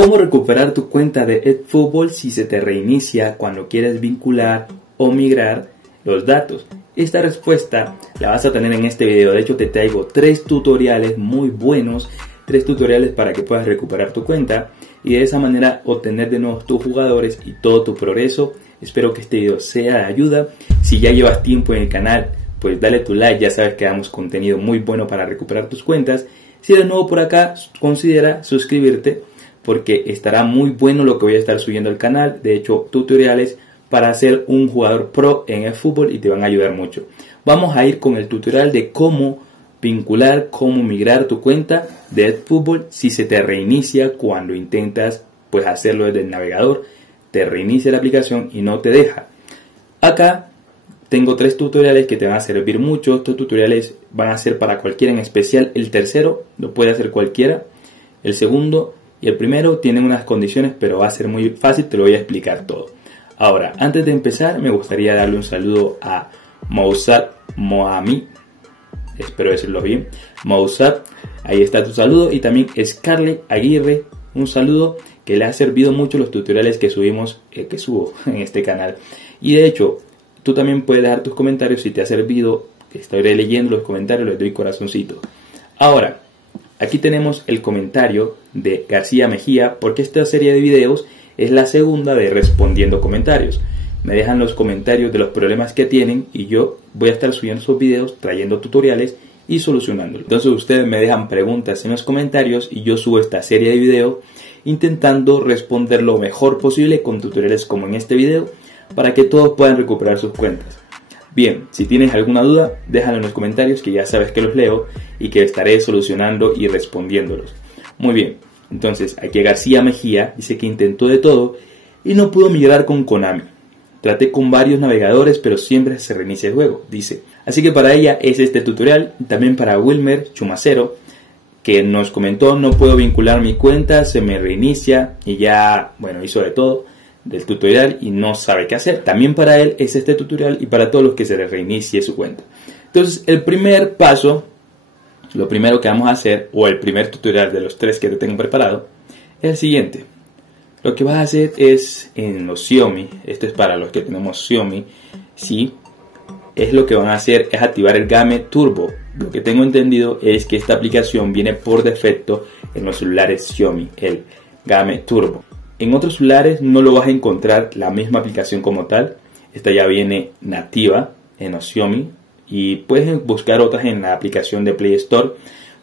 ¿Cómo recuperar tu cuenta de eFootball si se te reinicia cuando quieres vincular o migrar los datos? Esta respuesta la vas a tener en este video. De hecho, te traigo 3 tutoriales muy buenos, 3 tutoriales para que puedas recuperar tu cuenta y de esa manera obtener de nuevo tus jugadores y todo tu progreso. Espero que este video sea de ayuda. Si ya llevas tiempo en el canal, pues dale tu like, ya sabes que damos contenido muy bueno para recuperar tus cuentas. Si eres nuevo por acá, considera suscribirte porque estará muy bueno lo que voy a estar subiendo al canal. De hecho, tutoriales para ser un jugador pro en eFootball y te van a ayudar mucho. Vamos a ir con el tutorial de cómo vincular, cómo migrar tu cuenta de eFootball si se te reinicia cuando intentas pues hacerlo desde el navegador. Te reinicia la aplicación y no te deja. Acá tengo 3 tutoriales que te van a servir mucho. Estos tutoriales van a ser para cualquiera, en especial el tercero lo puede hacer cualquiera. El segundo y el primero tienen unas condiciones, pero va a ser muy fácil, te lo voy a explicar todo. Ahora, antes de empezar, me gustaría darle un saludo a Mousad Moami. Espero decirlo bien. Mousad, ahí está tu saludo. Y también Scarlett Aguirre, un saludo, que le ha servido mucho los tutoriales que subo en este canal. Y de hecho, tú también puedes dejar tus comentarios si te ha servido. Estaré leyendo los comentarios, les doy corazoncito. Ahora, aquí tenemos el comentario de García Mejía, porque esta serie de videos es la segunda de respondiendo comentarios. Me dejan los comentarios de los problemas que tienen y yo voy a estar subiendo esos videos, trayendo tutoriales y solucionándolos. Entonces ustedes me dejan preguntas en los comentarios y yo subo esta serie de videos intentando responder lo mejor posible con tutoriales como en este video, para que todos puedan recuperar sus cuentas. Bien, si tienes alguna duda, déjalo en los comentarios, que ya sabes que los leo y que estaré solucionando y respondiéndolos. Muy bien, entonces aquí García Mejía dice que intentó de todo y no pudo migrar con Konami. Traté con varios navegadores, pero siempre se reinicia el juego, dice. Así que para ella es este tutorial. También para Wilmer Chumacero, que nos comentó: no puedo vincular mi cuenta, se me reinicia, y ya, bueno, hizo de todo del tutorial y no sabe qué hacer. También para él es este tutorial y para todos los que se les reinicie su cuenta. Entonces, el primer paso, lo primero que vamos a hacer, o el primer tutorial de los 3 que te tengo preparado, es el siguiente. Lo que vas a hacer es en los Xiaomi, esto es para los que tenemos Xiaomi, sí, es lo que van a hacer es activar el Game Turbo. Lo que tengo entendido es que esta aplicación viene por defecto en los celulares Xiaomi, el Game Turbo. En otros celulares no lo vas a encontrar la misma aplicación como tal. Esta ya viene nativa en los Xiaomi y puedes buscar otras en la aplicación de Play Store.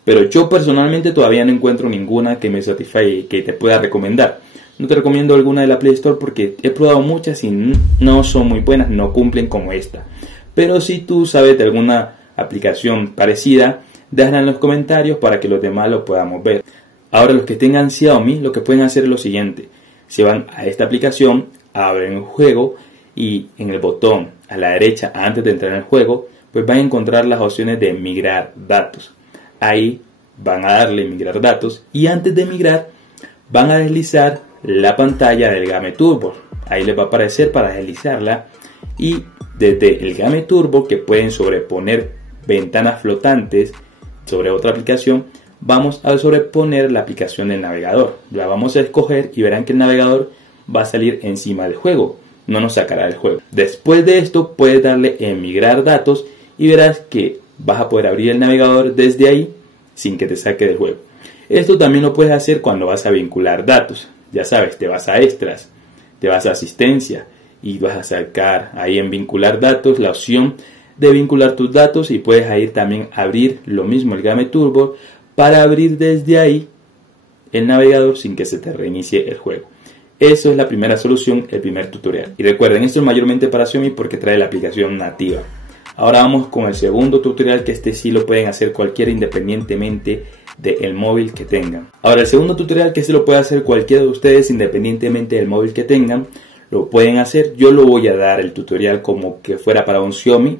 Pero yo personalmente todavía no encuentro ninguna que me satisfaga y que te pueda recomendar. No te recomiendo alguna de la Play Store porque he probado muchas y no son muy buenas, no cumplen como esta. Pero si tú sabes de alguna aplicación parecida, déjala en los comentarios para que los demás lo podamos ver. Ahora, los que tengan Xiaomi, lo que pueden hacer es lo siguiente. Se van a esta aplicación, abren el juego y en el botón a la derecha, antes de entrar en el juego, pues van a encontrar las opciones de migrar datos. Ahí van a darle migrar datos y antes de migrar van a deslizar la pantalla del Game Turbo. Ahí les va a aparecer para deslizarla y desde el Game Turbo, que pueden sobreponer ventanas flotantes sobre otra aplicación, vamos a sobreponer la aplicación del navegador. La vamos a escoger y verán que el navegador va a salir encima del juego, no nos sacará del juego. Después de esto puedes darle en migrar datos y verás que vas a poder abrir el navegador desde ahí sin que te saque del juego. Esto también lo puedes hacer cuando vas a vincular datos. Ya sabes, te vas a extras, te vas a asistencia y vas a sacar ahí en vincular datos la opción de vincular tus datos y puedes ahí también abrir lo mismo el Game Turbo para abrir desde ahí el navegador sin que se te reinicie el juego. Eso es la primera solución, el primer tutorial. Y recuerden, esto es mayormente para Xiaomi porque trae la aplicación nativa. Ahora vamos con el segundo tutorial, que este sí lo pueden hacer cualquiera independientemente del móvil que tengan. Ahora, el segundo tutorial, que este lo puede hacer cualquiera de ustedes independientemente del móvil que tengan, lo pueden hacer. Yo lo voy a dar el tutorial como que fuera para un Xiaomi,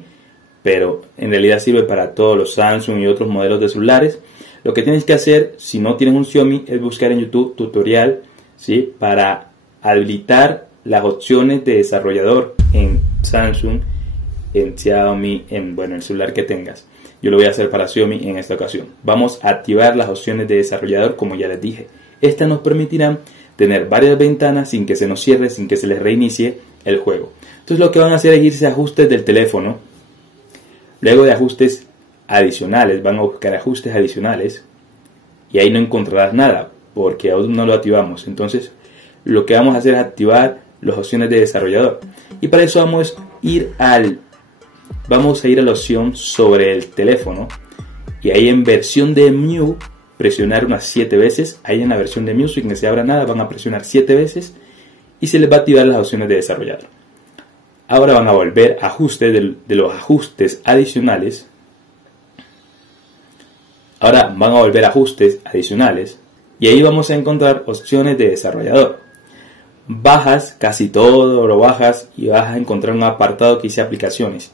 pero en realidad sirve para todos los Samsung y otros modelos de celulares. Lo que tienes que hacer, si no tienes un Xiaomi, es buscar en YouTube tutorial, ¿sí?, para habilitar las opciones de desarrollador en Samsung, en Xiaomi, en el celular que tengas. Yo lo voy a hacer para Xiaomi en esta ocasión. Vamos a activar las opciones de desarrollador, como ya les dije. Estas nos permitirán tener varias ventanas sin que se nos cierre, sin que se les reinicie el juego. Entonces lo que van a hacer es irse a ajustes del teléfono. Luego de ajustes adicionales, van a buscar ajustes adicionales y ahí no encontrarás nada porque aún no lo activamos. Entonces lo que vamos a hacer es activar las opciones de desarrollador, y para eso vamos a ir a la opción sobre el teléfono, y ahí en versión de MIUI presionar unas 7 veces. Ahí en la versión de MIUI, sin que se abra nada, van a presionar 7 veces y se les va a activar las opciones de desarrollador. Ahora van a volver a ajustes de los ajustes adicionales. Ahora van a volver a ajustes adicionales y ahí vamos a encontrar opciones de desarrollador. Bajas casi todo, lo bajas y vas a encontrar un apartado que dice aplicaciones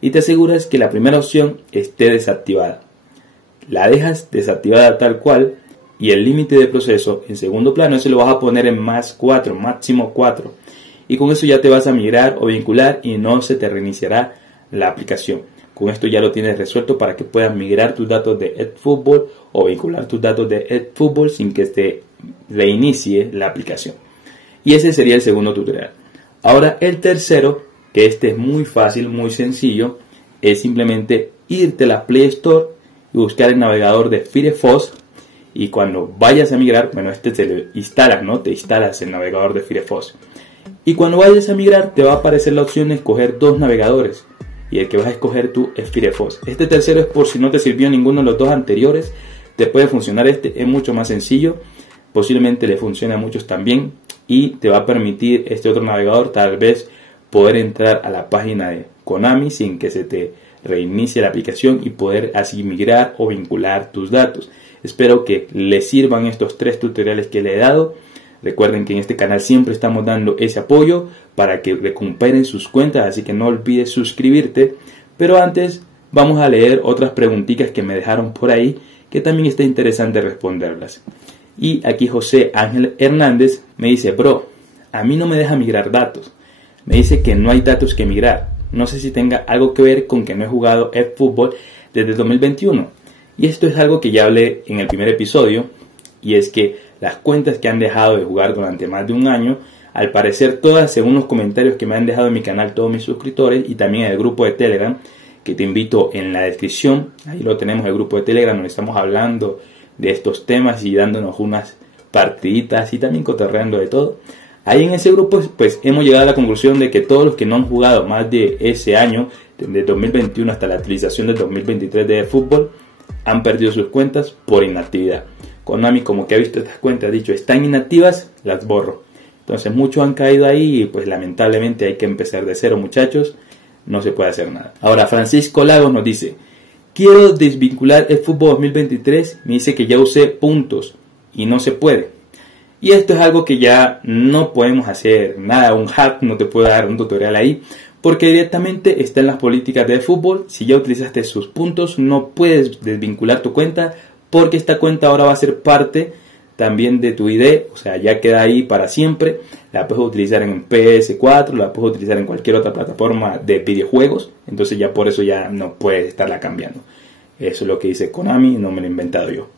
y te aseguras que la primera opción esté desactivada. La dejas desactivada tal cual y el límite de proceso en segundo plano se lo vas a poner en +4, máximo 4, y con eso ya te vas a migrar o vincular y no se te reiniciará la aplicación. Con esto ya lo tienes resuelto para que puedas migrar tus datos de eFootball o vincular tus datos de eFootball sin que te reinicie la aplicación. Y ese sería el segundo tutorial. Ahora el tercero, que este es muy fácil, muy sencillo, es simplemente irte a la Play Store y buscar el navegador de Firefox, y cuando vayas a migrar, bueno, este te lo instalas, ¿no? Te instalas el navegador de Firefox. Y cuando vayas a migrar te va a aparecer la opción de escoger dos navegadores, y el que vas a escoger tú es Firefox. Este tercero es por si no te sirvió ninguno de los dos anteriores, te puede funcionar este, es mucho más sencillo, posiblemente le funcione a muchos también, y te va a permitir este otro navegador tal vez poder entrar a la página de Konami sin que se te reinicie la aplicación y poder así migrar o vincular tus datos. Espero que les sirvan estos 3 tutoriales que le he dado. Recuerden que en este canal siempre estamos dando ese apoyo para que recuperen sus cuentas, así que no olvides suscribirte. Pero antes vamos a leer otras preguntitas que me dejaron por ahí, que también está interesante responderlas. Y aquí José Ángel Hernández me dice: bro, a mí no me deja migrar datos. Me dice que no hay datos que migrar. No sé si tenga algo que ver con que no he jugado eFootball desde 2021. Y esto es algo que ya hablé en el primer episodio, y es que las cuentas que han dejado de jugar durante más de un año, al parecer todas, según los comentarios que me han dejado en mi canal todos mis suscriptores y también en el grupo de Telegram, que te invito en la descripción, ahí lo tenemos, el grupo de Telegram donde estamos hablando de estos temas y dándonos unas partiditas y también cotorreando de todo. Ahí en ese grupo pues hemos llegado a la conclusión de que todos los que no han jugado más de ese año, desde 2021 hasta la actualización del 2023 de eFootball, han perdido sus cuentas por inactividad. Konami como que ha visto estas cuentas, ha dicho están inactivas, las borro. Entonces muchos han caído ahí y pues lamentablemente hay que empezar de cero, muchachos, no se puede hacer nada. Ahora Francisco Lagos nos dice: quiero desvincular eFootball 2023, me dice que ya usé puntos y no se puede. Y esto es algo que ya no podemos hacer nada, un hack no te puede dar un tutorial ahí, porque directamente está en las políticas de eFootball. Si ya utilizaste sus puntos, no puedes desvincular tu cuenta, porque esta cuenta ahora va a ser parte también de tu ID, o sea, ya queda ahí para siempre. La puedes utilizar en PS4, la puedes utilizar en cualquier otra plataforma de videojuegos, entonces ya por eso ya no puedes estarla cambiando. Eso es lo que dice Konami, no me lo he inventado yo.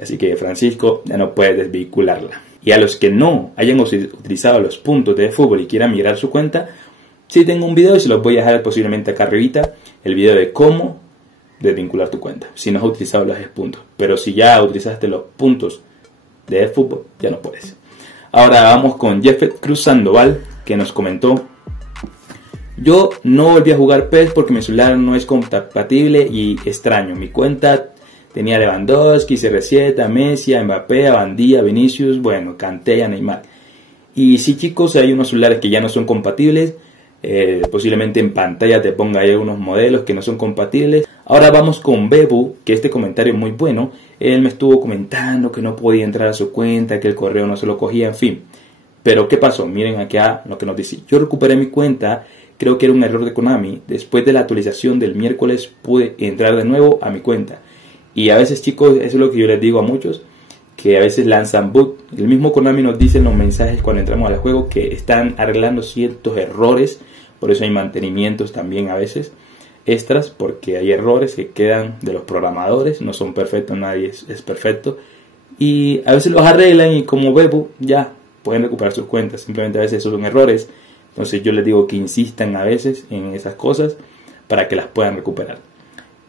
Así que Francisco, ya no puedes desvincularla. Y a los que no hayan utilizado los puntos de eFootball y quieran migrar su cuenta, sí tengo un video y se los voy a dejar posiblemente acá arribita, el video de cómo desvincular tu cuenta, si no has utilizado los puntos. Pero si ya utilizaste los puntos de eFootball, ya no puedes. Ahora vamos con Jeffet Cruz Sandoval, que nos comentó: yo no volví a jugar PES porque mi celular no es compatible y extraño. Mi cuenta tenía Lewandowski, CR7, Messi, Mbappé, Bandía, Vinicius, bueno, Kanté, Neymar. Y sí, chicos, hay unos celulares que ya no son compatibles. Posiblemente en pantalla te ponga ahí algunos modelos que no son compatibles. Ahora vamos con Bebu, que este comentario es muy bueno. Él me estuvo comentando que no podía entrar a su cuenta, que el correo no se lo cogía, en fin. Pero ¿qué pasó? Miren acá lo que nos dice: yo recuperé mi cuenta, creo que era un error de Konami. Después de la actualización del miércoles pude entrar de nuevo a mi cuenta. Y a veces, chicos, eso es lo que yo les digo a muchos, que a veces lanzan bug. El mismo Konami nos dice en los mensajes cuando entramos al juego que están arreglando ciertos errores. Por eso hay mantenimientos también a veces extras, porque hay errores que quedan de los programadores, no son perfectos, nadie es perfecto. Y a veces los arreglan y como Bebo ya pueden recuperar sus cuentas. Simplemente a veces esos son errores. Entonces yo les digo que insistan a veces en esas cosas para que las puedan recuperar.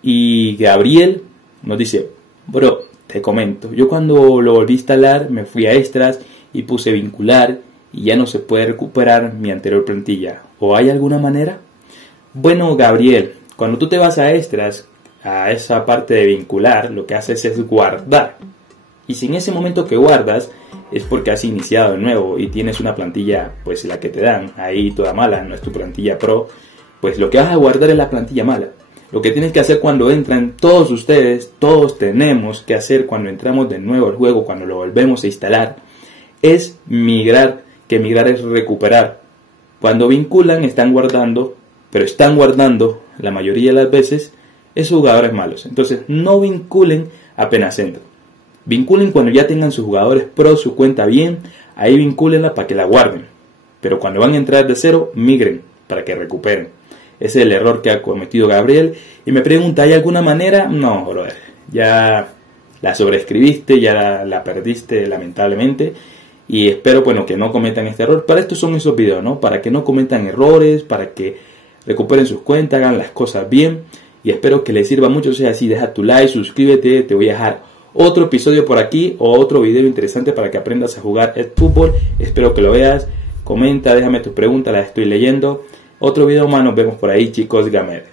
Y Gabriel nos dice, bro, te comento, yo cuando lo volví a instalar me fui a extras y puse vincular y ya no se puede recuperar mi anterior plantilla. ¿O hay alguna manera? Bueno, Gabriel, cuando tú te vas a extras, a esa parte de vincular, lo que haces es guardar. Y si en ese momento que guardas es porque has iniciado de nuevo y tienes una plantilla, pues la que te dan, ahí toda mala, no es tu plantilla pro, pues lo que vas a guardar es la plantilla mala. Lo que tienes que hacer cuando entran todos ustedes, todos tenemos que hacer cuando entramos de nuevo al juego, cuando lo volvemos a instalar, es migrar, que migrar es recuperar. Cuando vinculan están guardando, pero están guardando la mayoría de las veces esos jugadores malos. Entonces no vinculen apenas entran. Vinculen cuando ya tengan sus jugadores pro, su cuenta bien, ahí vincúlenla para que la guarden. Pero cuando van a entrar de cero, migren para que recuperen. Ese es el error que ha cometido Gabriel. Y me pregunta, ¿hay alguna manera? No, brother. Ya la sobreescribiste, ya la perdiste lamentablemente. Y espero, bueno, que no cometan este error. Para esto son esos videos, ¿no? Para que no cometan errores, para que recuperen sus cuentas, hagan las cosas bien. Y espero que les sirva mucho. O sea, así, deja tu like, suscríbete. Te voy a dejar otro episodio por aquí o otro video interesante para que aprendas a jugar eFootball. Espero que lo veas. Comenta, déjame tus preguntas, las estoy leyendo. Otro video más, nos vemos por ahí, chicos. Gamer.